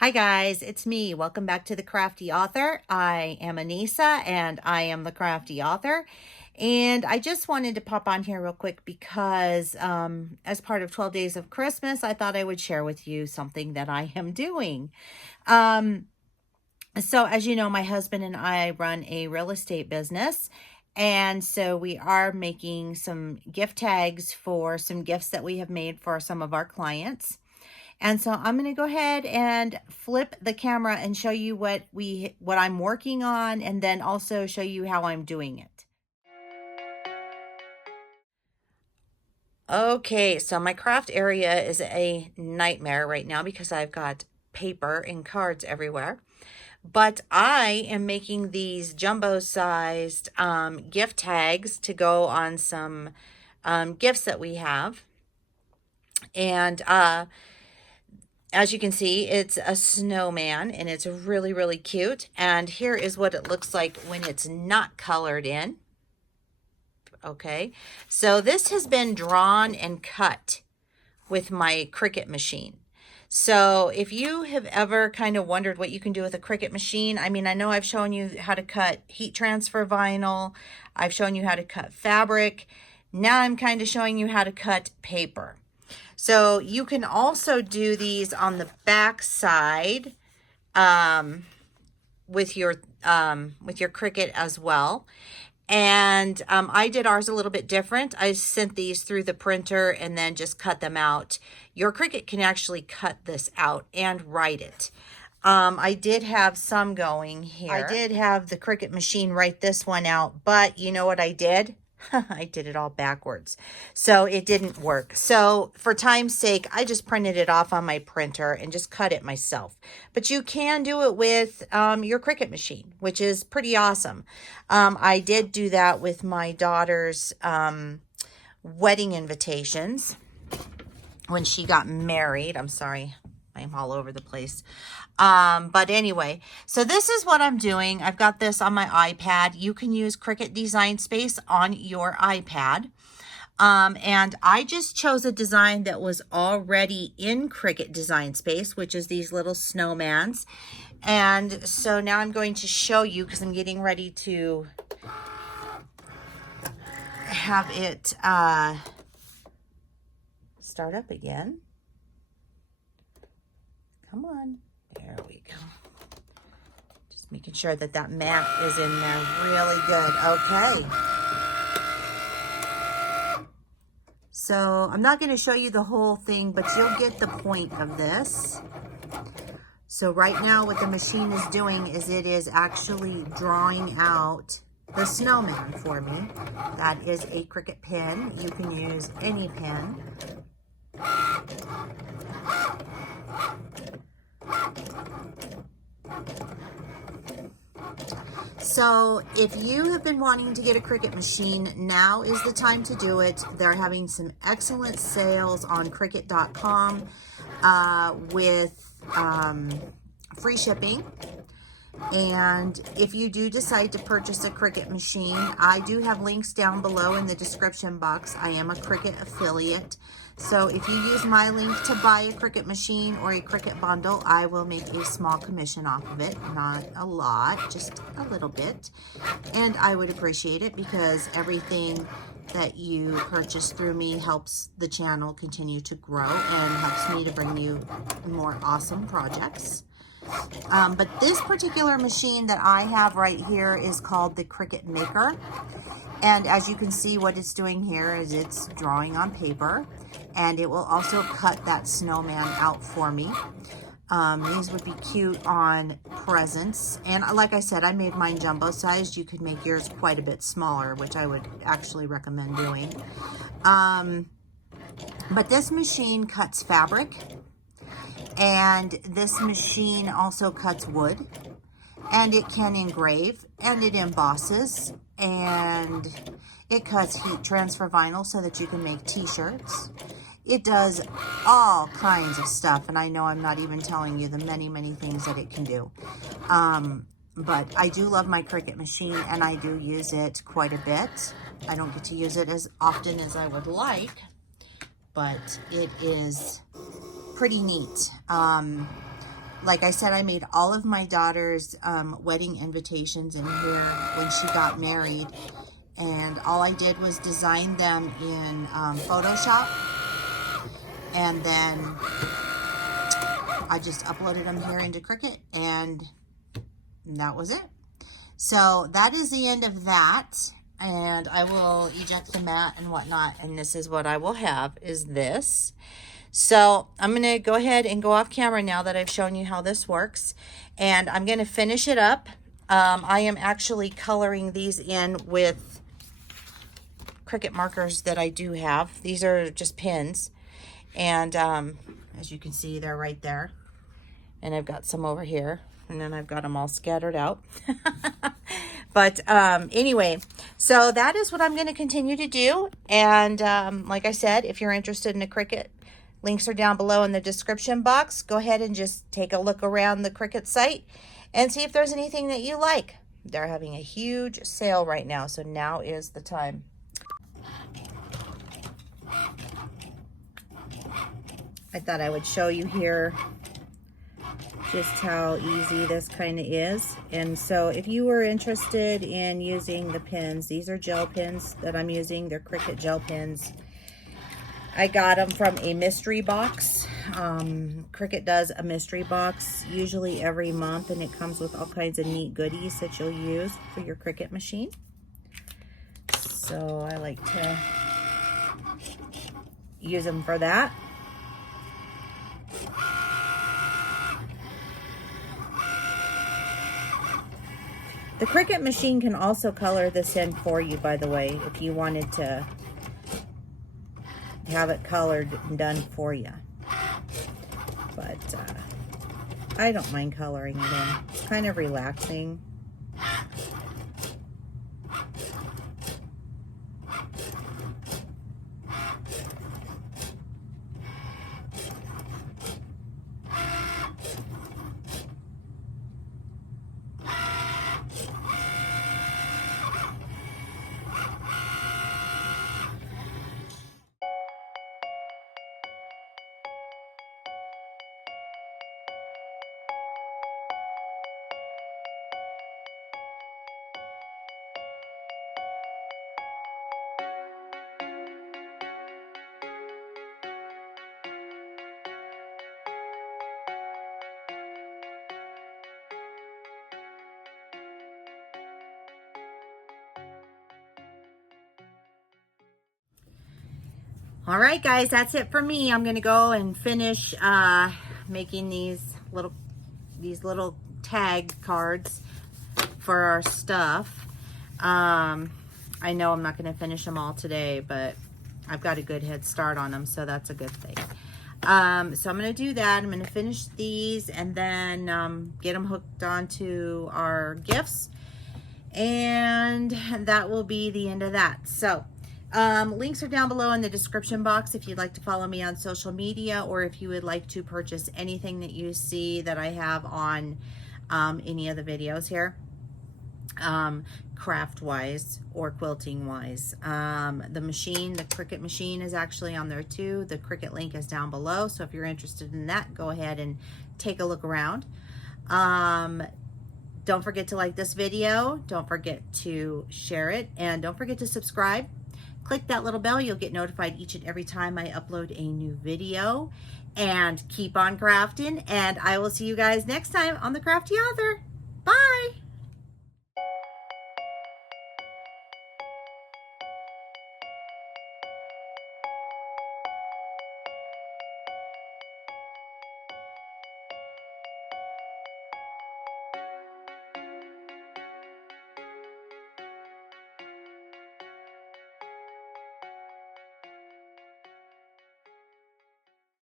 Hi guys, it's me. Welcome back to the Crafty Author. I am Anissa and I am the Crafty Author. And I just wanted to pop on here real quick because as part of 12 Days of Christmas, I thought I would share with you something that I am doing. So as you know, my husband and I run a real estate business. And so we are making some gift tags for some gifts that we have made for some of our clients. And so I'm going to go ahead and flip the camera and show you what I'm working on, and then also show you how I'm doing it. Okay, so my craft area is a nightmare right now because I've got paper and cards everywhere. But I am making these jumbo-sized gift tags to go on some gifts that we have. And as you can see, it's a snowman and it's really, really cute. And here is what it looks like when it's not colored in. Okay, so this has been drawn and cut with my Cricut machine. So if you have ever kind of wondered what you can do with a Cricut machine, I mean, I know I've shown you how to cut heat transfer vinyl. I've shown you how to cut fabric. Now I'm kind of showing you how to cut paper. So you can also do these on the back side with your Cricut as well. And I did ours a little bit different. I sent these through the printer and then just cut them out. Your Cricut can actually cut this out and write it. I did have some going here. I did have the Cricut machine write this one out, but you know what I did? I did it all backwards. So it didn't work. So for time's sake, I just printed it off on my printer and just cut it myself. But you can do it with your Cricut machine, which is pretty awesome. I did do that with my daughter's wedding invitations when she got married. I'm sorry, I'm all over the place. But anyway, so this is what I'm doing. I've got this on my iPad. You can use Cricut Design Space on your iPad. And I just chose a design that was already in Cricut Design Space, which is these little snowmans. And so now I'm going to show you because I'm getting ready to have it start up again. Come on. There we go. Just making sure that that mat is in there really good. Okay. So I'm not going to show you the whole thing, but you'll get the point of this. So right now what the machine is doing is it is actually drawing out the snowman for me. That is a Cricut pen. You can use any pen. So if you have been wanting to get a Cricut machine, now is the time to do it. They're having some excellent sales on Cricut.com with free shipping. And if you do decide to purchase a Cricut machine, I do have links down below in the description box. I am a Cricut affiliate. So if you use my link to buy a Cricut machine or a Cricut bundle, I will make a small commission off of it. Not a lot, just a little bit. And I would appreciate it because everything that you purchase through me helps the channel continue to grow and helps me to bring you more awesome projects. But this particular machine that I have right here is called the Cricut Maker. And as you can see, what it's doing here is it's drawing on paper, and it will also cut that snowman out for me. These would be cute on presents. And like I said, I made mine jumbo sized. You could make yours quite a bit smaller, which I would actually recommend doing. But this machine cuts fabric. And this machine also cuts wood, and it can engrave, and it embosses, and it cuts heat transfer vinyl so that you can make t-shirts. It does all kinds of stuff, and I know I'm not even telling you the many, many things that it can do. But I do love my Cricut machine, and I do use it quite a bit. I don't get to use it as often as I would like, but it is pretty neat. like I said, I made all of my daughter's wedding invitations in here when she got married. And all I did was design them in Photoshop. And then I just uploaded them here into Cricut, and that was it. So that is the end of that. And I will eject the mat and whatnot. And this is what I will have, is this. So I'm going to go ahead and go off camera now that I've shown you how this works. And I'm going to finish it up. I am actually coloring these in with Cricut markers that I do have. These are just pins. And as you can see, they're right there. And I've got some over here. And then I've got them all scattered out. But anyway, so that is what I'm going to continue to do. And like I said, if you're interested in a Cricut, links are down below in the description box. Go ahead and just take a look around the Cricut site and see if there's anything that you like. They're having a huge sale right now, so now is the time. I thought I would show you here just how easy this kind of is. And so if you were interested in using the pins, these are gel pins that I'm using. They're Cricut gel pins. I got them from a mystery box. Cricut does a mystery box usually every month, and it comes with all kinds of neat goodies that you'll use for your Cricut machine. So I like to use them for that. The Cricut machine can also color this in for you, by the way, if you wanted to have it colored and done for you. But I don't mind coloring it in. It's kind of relaxing. All right, guys, that's it for me. I'm gonna go and finish making these little tag cards for our stuff. I know I'm not gonna finish them all today, but I've got a good head start on them, so that's a good thing. So I'm gonna do that. I'm gonna finish these and then get them hooked onto our gifts, and that will be the end of that. So links are down below in the description box if you'd like to follow me on social media, or if you would like to purchase anything that you see that I have on any of the videos here, craft wise or quilting wise. The machine, the Cricut machine, is actually on there too. The Cricut link is down below, so if you're interested in that, go ahead and take a look around. Don't forget to like this video, don't forget to share it, and don't forget to subscribe. Click that little bell. You'll get notified each and every time I upload a new video. And keep on crafting. And I will see you guys next time on The Crafty Author.